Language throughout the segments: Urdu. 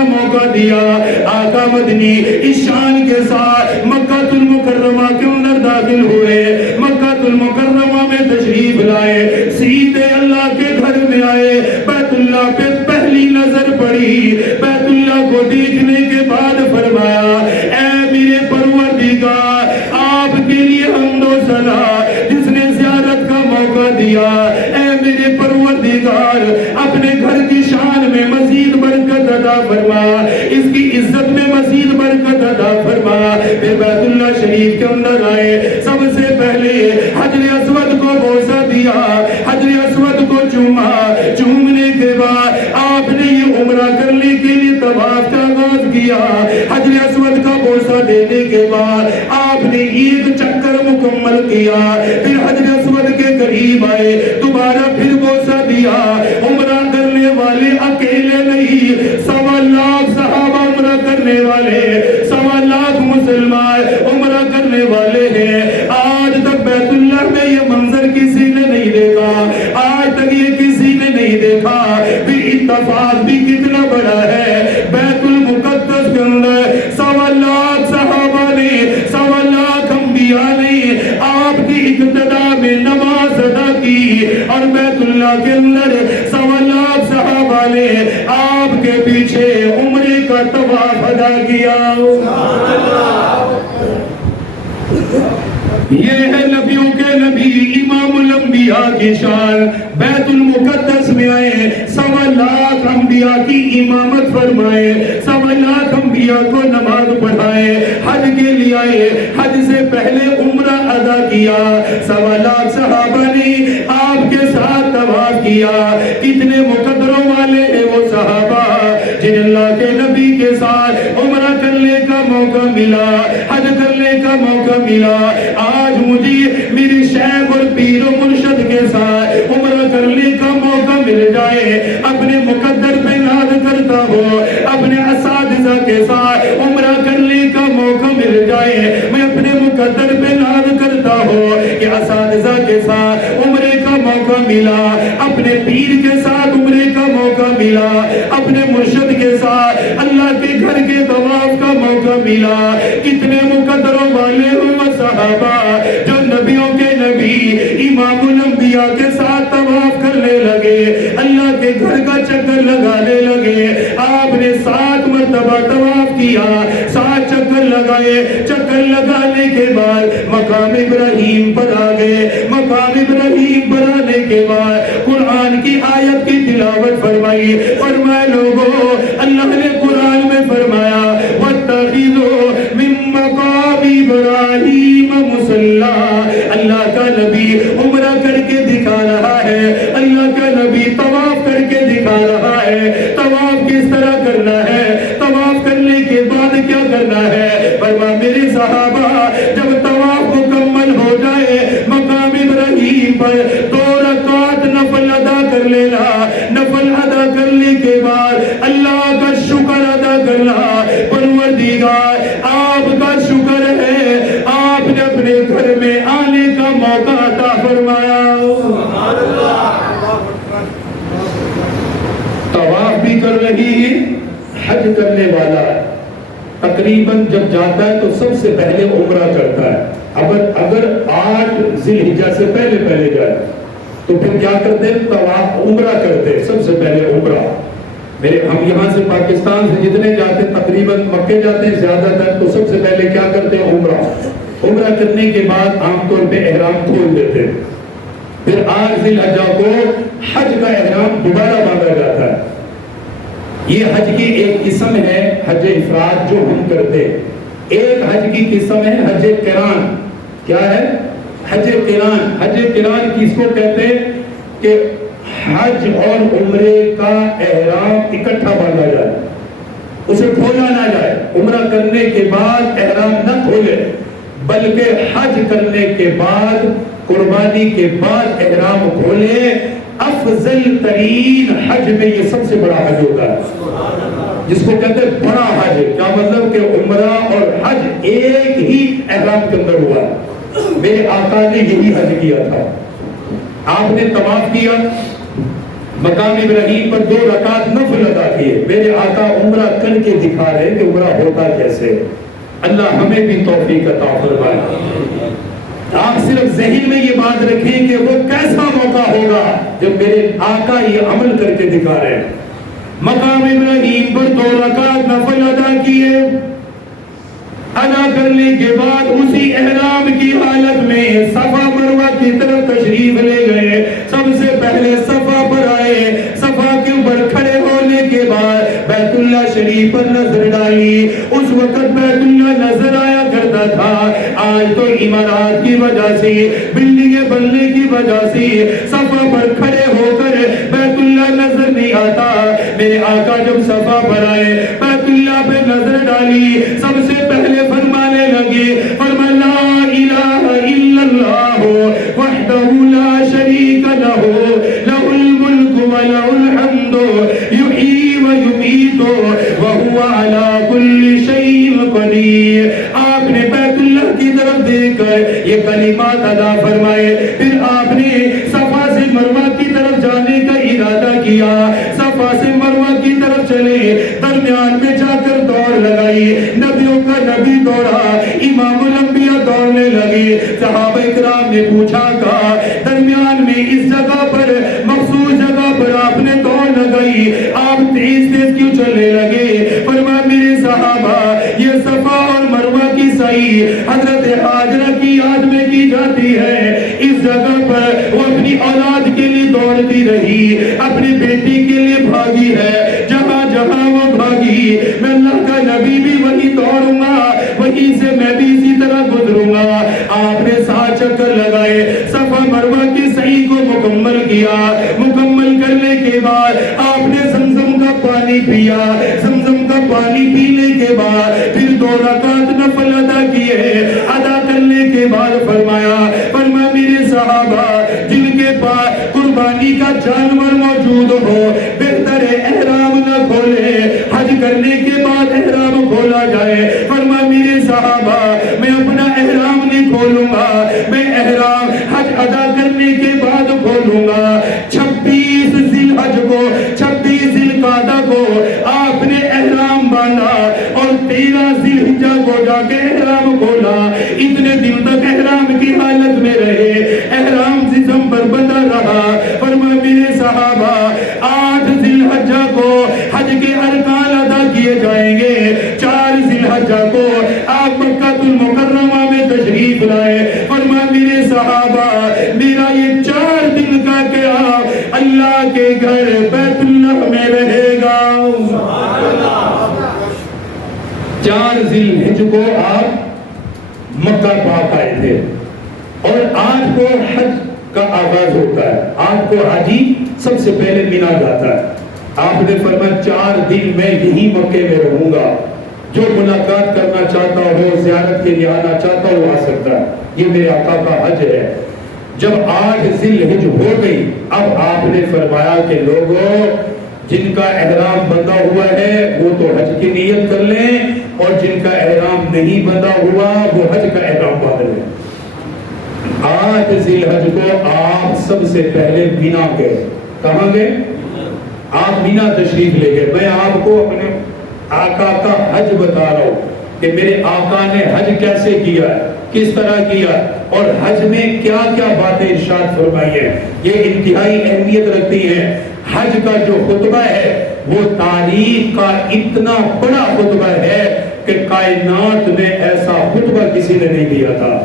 کا موقع دیا. آقا مدنی اس شان کے ساتھ مکہ المکرمہ کے اندر داخل ہوئے, مکہ المکرمہ میں تشریف لائے, سیدھے اللہ کے گھر میں آئے, بیت اللہ پہ پہلی نظر پڑی. بیت اللہ کو دیکھنے کے بعد فرمایا اے میرے پروردگار, آپ کے لیے حمد و ثنا جس نے زیارت کا موقع دیا. اے میرے پروردگار, اپنے گھر کی شان میں مزید برکت عطا فرما, اس کی عزت میں مزید برکت عطا فرما. پھر بیت اللہ شریف کے اندر آئے, سب سے پہلے حجر اسود کو بوسہ دیا, حجر اسود کو چوما. چومنے کے بعد آپ نے یہ عمرہ کرنے کے لیے طواف کا آغاز کیا. حجر اسود کا بوسہ دینے کے بعد آپ نے ایک چکر مکمل کیا. پھر حجر اسود کے قریب آئے, دوبارہ پھر بوسہ دیا. عمرہ کرنے والے اکیلے نہیں, 1.25 لاکھ صحابہ عمرہ کرنے والے, 1.25 لاکھ مسلمان عمرہ کرنے والے ہیں. آج تک بیت اللہ میں یہ منظر کسی نے نہیں دیکھا, آج تک یہ کسی نے نہیں دیکھا. پھر اتفاق بھی کتنا بڑا ہے, بیت المقدس کے اندر 1.25 لاکھ صحابہ نے, 1.25 لاکھ انبیاء نے آپ کی اقتدا میں نماز ادا کی, اور بیت اللہ کے اندر 1.25 لاکھ صحابہ نے آپ کے پیچھے عمرے کا طواف ادا کیا. یہ ہے نبیوں کے نبی امام الانبیاء کی شان. بیت المقدس میں آئے, 1.25 لاکھ انبیاء کی امامت فرمائے, 1.25 لاکھ انبیاء کو نماز پڑھائے. حج کے لیے آئے, حج سے پہلے عمرہ ادا کیا. 1.25 لاکھ صحابہ نے آپ کے ساتھ طواف کیا. کتنے مقدروں والے ہیں وہ صحابہ جن اللہ کے نبی کے ساتھ عمرہ کرنے کا موقع ملا, حج کرنے کا موقع ملا. آج مجھے میری شیخ اور پیر و مرشد کے ساتھ عمرہ کرنے کا موقع مل جائے, اپنے مقدر پہ ناز کرتا ہو, اپنے اساتذہ کے ساتھ عمرہ کرنے کا موقع مل جائے, میں اپنے مقدر پہ ناز کرتا ہوں کہ اساتذہ کے ساتھ عمرے کا موقع ملا, اپنے پیر کے ساتھ عمرے کا موقع ملا, اپنے مرشد کے ساتھ اللہ کے گھر کے طواف کا موقع ملا. کتنے مقدروں والے ہوں صحابہ جو نبیوں کے نبی امام الانبیاء کے ساتھ طواف کرنے لگے, اللہ کے گھر کا چکر لگانے لگے. آپ نے 7 مرتبہ طواف کیا, 7 چکر لگائے. چکر لگانے کے بعد مقام ابراہیم پر آ گئے. مقام ابراہیم پر آنے کے بعد قرآن کی آیت کی تلاوت فرمائی. فرمائے لوگوں, اللہ نے قرآن میں فرمایا وَاتَّخِذُوا مِن مَّقَامِ إِبْرَاهِيمَ مُصَلًّى. اللہ کا نبی عمرہ کر کے دکھا رہا ہے, اللہ کا نبی طواف کر کے دکھا رہا ہے. طواف کس طرح کرنا ہے, طواف کرنے کے بعد کیا کرنا ہے. فرمایا میرے صحابہ جب طواف مکمل ہو جائے مقام ابراہیم پر 2 رکعت نفل ادا کر لینا. نفل ادا کرنے کے بعد اللہ کا شکر ادا کرنا. پروردگار آپ کا شکر ہے, آپ نے اپنے گھر میں آنے کا موقع عطا فرمایا. طواف بھی کر رہی ہے, حج کرنے والا تقریباً جب جاتا ہے تو سب سے پہلے عمرہ کرتا ہے. اگر 8 ذی الحجہ سے پہلے جائے تو پھر کیا کرتے ہیں, طواف عمرہ کرتے ہیں. سب سے پہلے عمرہ. ہم یہاں سے پاکستان سے جتنے جاتے ہیں تقریباً مکے جاتے ہیں زیادہ تر, تو سب سے پہلے کیا کرتے ہیں, عمرہ. عمرہ کرنے کے بعد عام طور پہ احرام کھول دیتے ہیں. پھر 8 ذی الحجہ کو حج کا احرام دوبارہ باندھا جاتا ہے. یہ حج کی ایک قسم ہے حج افراد جو ہم کرتے ہیں. ایک حج کی قسم ہے حج قران. کیا ہے حج قران؟ حج قران کس کو کہتے ہیں کہ حج اور عمرے کا احرام اکٹھا باندھا جائے, اسے کھولا نہ جائے. عمرہ کرنے کے بعد احرام نہ کھولے, بلکہ حج کرنے کے بعد, قربانی کے بعد احرام کھولے. افضل ترین حج میں یہ سب سے بڑا حج ہوتا ہے, جس کو کہتے ہیں بڑا حج. کیا مطلب کہ عمرہ اور حج ایک ہی احرام کے اندر ہوا. میرے آقا نے یہی حج کیا تھا. آپ نے طواف کیا, مقام ابراہیم پر 2 رکعت نفل ادا کیے. میرے آقا عمرہ کر کے دکھا رہے ہیں کہ عمرہ ہوتا کیسے. اللہ ہمیں بھی توفیق عطا فرمائے. آپ صرف ذہن میں یہ بات رکھیں کہ وہ کیسا موقع ہوگا جب میرے آقا یہ عمل کر کے دکھا رہے ہیں. مقام ابراہیم پر 2 رکعت نفل ادا کیے. ادا کرنے کے بعد اسی احرام کی حالت میں صفا مروہ کی طرف تشریف لے گئے. سب سے پہلے صفا پر آئے. صفا کے اوپر کھڑے ہونے کے بعد بیت اللہ شریف پر نظر ڈالی. اس وقت بیت اللہ نظر آیا کرتا تھا. آج تو عمارات کی وجہ سے, بلڈنگیں بننے کی وجہ سے صفا پر کھڑے ہو کر بیت اللہ نظر نہیں آتا. میرے آقا جب صفا پر آئے, بیت اللہ پہ نظر ڈالی, سب سے پہلے فرمانے لگے, فرمایا لا الہ الا اللہ وحدہ لا شریک لہ لہ الملک ولہ الحمد یحیی ویمیت وہو علی کل شیء قدیر. آپ نے بیت اللہ کی طرف دیکھ کر یہ کلمات ادا فرمائے. پھر آپ نے صفا سے مروہ کی طرف جانے کا ارادہ کیا. صفا سے مروہ کی طرف چلے, درمیان میں جا کر دوڑ لگائی. نبیوں کا نبی دوڑا, امام الانبیاء دوڑنے لگے. صحابہ کرام نے پوچھا کہا درمیان میں اس جگہ پر, مخصوص جگہ پر آپ نے دوڑ لگائی, آپ تیز تیز کیوں چلنے لگے؟ فرمایا میرے صحابہ, یہ صفا اور مروہ کی سعی حضرت ہاجرہ کی یاد میں کی جاتی ہے. اس جگہ پر وہ اپنی اولاد کے لیے دوڑتی رہی, اپنی بیٹی کے لیے بھاگی ہے. جہاں جہاں وہ بھاگی, میں اللہ کا نبی بھی وہی دوڑوں گا, وہیں سے میں بھی اسی طرح گزروں گا. آپ نے 7 چکر لگائے, صفا مروہ کی سعی کو مکمل کیا. مکمل کرنے کے بعد آپ نے زمزم کا پانی پیا. زمزم کا پانی پینے کے بعد پھر 2 رکعت نفل ادا کیے. ادا کرنے کے بعد فرمایا میرے صحابہ جن کے پاس قربانی کا جانور موجود ہو, بہتر ہے احرام نہ کھولے, حج کرنے کے بعد احرام کھولا جائے. فرمایا میرے صحابہ میں اپنا احرام نہیں کھولوں گا, میں احرام حج ادا کرنے کے بعد کھولوں گا. 26 ذی الحج کو, 26 ذی القعدہ کو آپ نے احرام باندھا اور 13 ذی الحجہ کو جا کے احرام کھولا. اتنے دن تک احرام کی حالت میں رہے, احرام جسم پر بندھا رہا. فرمایا میرے صحابہ 8 ذی الحجہ کو حج کے ارکان ادا کیے جائیں گے. 4 ذی الحجہ کو آپ مکہ المکرمہ میں تشریف لائے. فرمایا میرے صحابہ میرا یہ 4 دن کا قیام اللہ کے گھر بیت اللہ میں رہے گا. 4 ذی الحجہ کو آپ مکہ پاک آئے تھے اور 8 کو حج کا آغاز ہوتا ہے. 8 کو حاجی سب سے پہلے مینا جاتا ہے. آپ نے فرمایا 4 دن میں یہی مکے میں رہوں گا, جو ملاقات کرنا چاہتا ہو, زیارت کے لیے آنا چاہتا ہو آ سکتا ہے. یہ میرے آقا کا حج ہے. جب 8 ذی الحجہ ہو گئی, اب آپ نے فرمایا کہ لوگوں جن کا احرام بندھا ہوا ہے وہ تو حج کی نیت کر لیں, اور جن کا احرام نہیں بندھا ہوا وہ حج کا احرام باندھ لیں. 8 ذی الحجہ کو آپ سب سے پہلے مینا گئے. کہاں گئے؟ آپ مینا تشریف لے گئے. میں آپ کو اپنے آقا کا حج بتا رہا ہوں کہ میرے آقا نے حج کیسے کیا ہے, کس طرح کیا, اور حج میں کیا کیا باتیں ارشاد فرمائی ہیں. یہ انتہائی اہمیت رکھتی ہیں. حج کا جو خطبہ ہے وہ تاریخ کا اتنا بڑا خطبہ ہے کہ کائنات میں ایسا خطبہ کسی نے نہیں دیا تھا.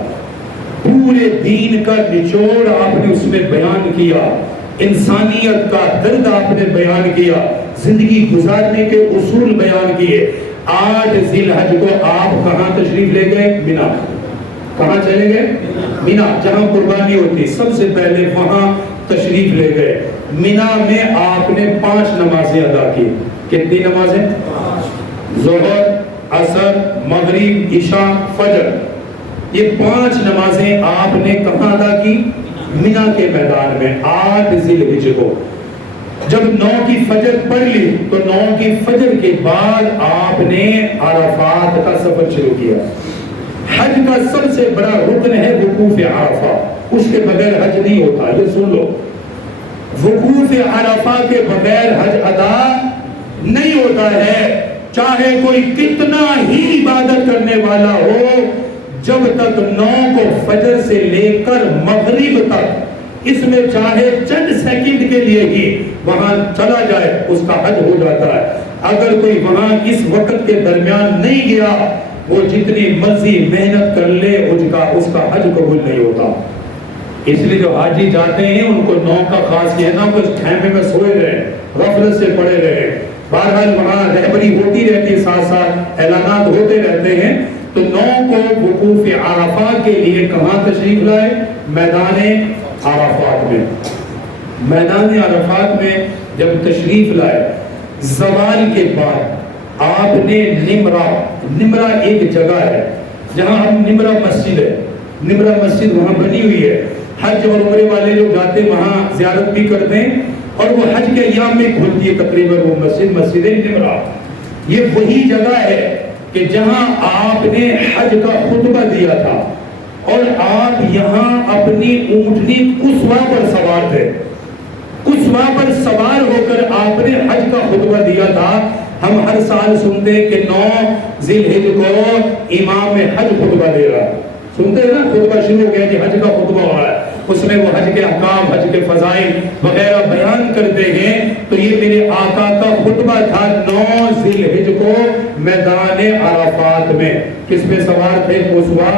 پورے دین کا نچوڑ آپ نے اس میں بیان کیا, انسانیت کا درد آپ نے بیان کیا, زندگی گزارنے کے اصول بیان کیے. 8 ذی الحجہ کو آپ کہاں تشریف لے گئے؟ مینا. کہاں چلے گئے؟ مینا, جہاں قربانی ہوتی. سب سے پہلے وہاں تشریف لے گئے. مینا میں آپ نے 5 نمازیں ادا کی. کتنی نمازیں؟ ظہر, عصر, مغرب, عشاء, فجر. یہ 5 نمازیں آپ نے کہاں ادا کی؟ مینا کے میدان میں. 8 ذی الحجہ کو جب 9 کی فجر پڑھ لی تو 9 کی فجر کے بعد آپ نے عرفات کا سفر شروع کیا. حج کا سب سے بڑا رکن ہے وقوف عرفہ, اس کے بغیر حج نہیں ہوتا. یہ سن لو, وقوف عرفہ کے بغیر حج ادا نہیں ہوتا ہے. چاہے کوئی کتنا ہی عبادت کرنے والا ہو، جب تک 9 کو فجر سے لے کر مغرب تک اس میں چاہے چند سیکنڈ کے لیے ہی وہاں چلا جائے اس کا حج ہو جاتا ہے. اگر کوئی وہاں اس وقت کے درمیان نہیں گیا، وہ جتنی مرضی محنت کر لے اس کا حج قبول نہیں ہوتا. اس لیے جو حاجی جاتے ہیں ان کو 9 کا خاص یہ نہ کچھ خیمے میں سوئے رہے، غفلت سے پڑے رہے. بہرحال وہاں رہبری ہوتی رہتی ہے، ساتھ ساتھ اعلانات ہوتے رہتے ہیں. تو 9 کو وقوف عرفہ کے لیے کہاں تشریف لائے؟ میدان عرفات میں. میدان عرفات میں جب تشریف لائے، زوال کے بعد آپ نے نمرہ ایک جگہ ہے جہاں ہم نمرہ مسجد ہے، نمرہ مسجد وہاں بنی ہوئی ہے. حج اور عمرے والے لوگ جاتے وہاں زیارت بھی کرتے ہیں، اور وہ حج کے ایام میں کھلتی ہے تقریباً وہ مسجد نمرہ. یہ وہی جگہ ہے کہ جہاں آپ نے حج کا خطبہ دیا تھا، اور آپ یہاں اپنی اونٹنی قصوہ پر سوار تھے. قصوہ پر سوار ہو کر آپ نے حج کا خطبہ دیا تھا. ہم ہر سال سنتے ہیں کہ 9 ذی الحجہ کو امام حج خطبہ دے رہا ہے. سنتے ہیں نا، خطبہ شروع ہو گیا کہ حج کا خطبہ ہو رہا ہے. اس میں وہ حج کے احکام، حج کے فضائل وغیرہ بیان کرتے ہیں. تو یہ میرے آقا کا خطبہ تھا 9 ذی الحجہ کو میدان عرفات میں. کس پہ سوار تھے؟ قصوہ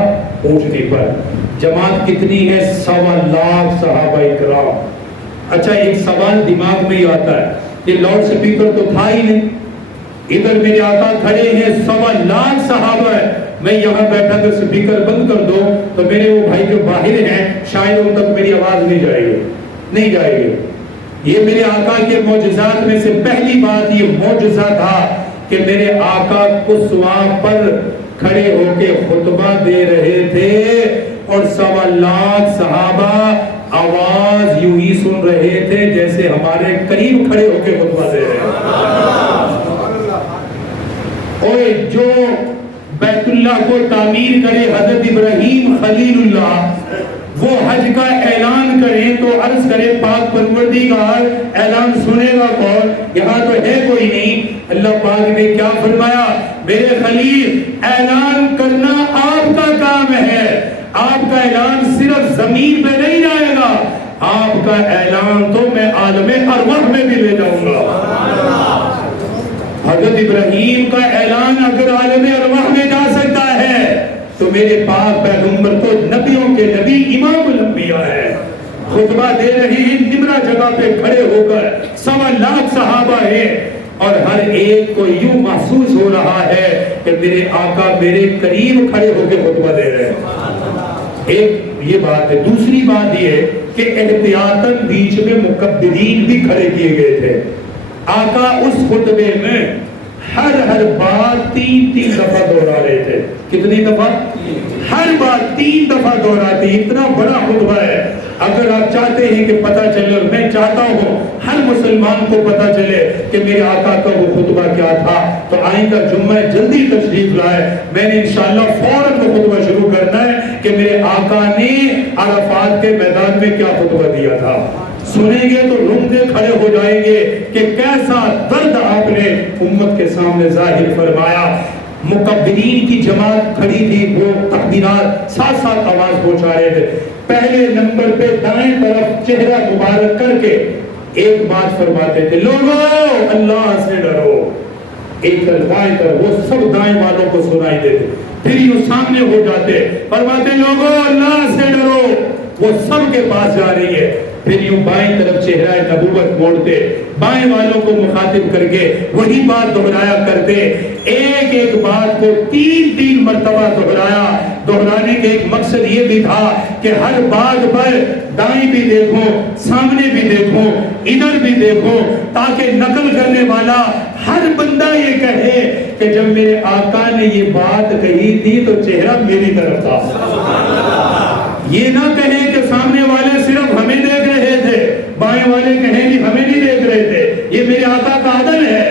اونٹنی پر. جماعت کتنی ہے؟ 1.25 لاکھ صحابہ کرام. اچھا، ایک سوال دماغ میں ہی آتا ہے کہ لاؤڈ سپیکر تو تھا ہی نہیں. ادھر میرے آقا کھڑے ہیں، 1.25 لاکھ صحابہ ہے. میں یہاں بیٹھا کر سپیکر بند کر دو تو میرے وہ بھائی جو باہر ہیں شاید ان تک میری آواز نہیں جائے گی. یہ میرے آقا کے معجزات میں سے پہلی بات یہ معجزہ تھا کہ میرے آقا قصوہ پر کھڑے ہو کے خطبہ دے رہے تھے، اور 1.25 لاکھ صحابہ آواز یوں ہی سن رہے تھے جیسے ہمارے قریب کھڑے ہو کے خطبہ دے رہے ہیں. جو بیت اللہ کو تعمیر کرے حضرت ابراہیم خلیل اللہ، وہ حج کا اعلان کریں تو عرض کرے پاک پروردگار اعلان سنے گا کون؟ یہاں تو ہے کوئی نہیں. اللہ پاک نے کیا فرمایا؟ میرے خلیل، اعلان کرنا آپ کا کام ہے. آپ کا اعلان صرف زمین پہ نہیں جائے گا، آپ کا اعلان تو میں عالم ارواح میں بھی لے جاؤں گا. حضرت ابراہیم کا اعلان اگر عالم ارواح میں جا سکتا ہے تو میرے پاک پیغمبر تو نبیوں کے نبی امام الانبیاء ہے. خطبہ دے رہے ہیں نمرہ جگہ پہ کھڑے ہو کر، 1.25 لاکھ صحابہ ہیں، اور ہر ایک کو یوں محسوس ہو رہا ہے کہ میرے آقا میرے قریب کھڑے ہو کے خطبہ دے رہے ہیں. ایک یہ بات ہے. دوسری بات یہ ہے کہ احتیاطاً بیچ میں مکبرین بھی کھڑے کیے گئے تھے. آقا اس خطبے میں ہر بات 3 دفعہ دہرا رہے تھے. کتنی دفعہ؟ ہر بات 3 دفعہ دہراتے. اتنا بڑا خطبہ ہے. اگر آپ چاہتے ہیں کہ پتہ چلے، اور میں چاہتا ہوں ہر مسلمان کو پتہ چلے کہ میرے آقا کا وہ خطبہ کیا تھا، تو آئندہ جمعہ جلدی تشریف لائے. میں نے انشاءاللہ فوراً وہ خطبہ شروع کرنا ہے کہ میرے آقا نے عرفات کے میدان میں کیا خطبہ دیا تھا. سنیں گے تو رونگٹے کھڑے ہو جائیں گے کہ کیسا درد آپ نے امت کے سامنے ظاہر فرمایا. مکبرین کی جماعت کھڑی تھی، وہ تکبیرات ساتھ ساتھ آواز پہنچا رہے تھے. پہلے نمبر پہ دائیں طرف چہرہ مبارک کر کے ایک بات فرماتے تھے، لوگوں اللہ سے ڈرو. ایک طرف دائیں طرف، وہ سب دائیں والوں کو سنائی دیتے. پھر یہ سامنے ہو جاتے، فرماتے لوگوں اللہ سے ڈرو. وہ سب کے پاس جا رہی ہے. پھر یوں بائیں طرف چہرہ نبوت موڑتے، بائیں والوں کو مخاطب کر کے وہی بات دہرایا کرتے. ایک ایک بات کو 3 مرتبہ دہرایا. دہرانے کے ایک مقصد یہ بھی تھا کہ ہر بات پر دائیں بھی دیکھو، سامنے بھی دیکھو، ادھر بھی دیکھو، تاکہ نقل کرنے والا ہر بندہ یہ کہے کہ جب میرے آقا نے یہ بات کہی تھی تو چہرہ میری طرف تھا. یہ نہ کہیں کہ سامنے والے صرف ہمیں دیکھ رہے تھے، بائیں والے کہیں بھی ہمیں نہیں دیکھ رہے تھے. یہ میرے آقا کا عدل ہے.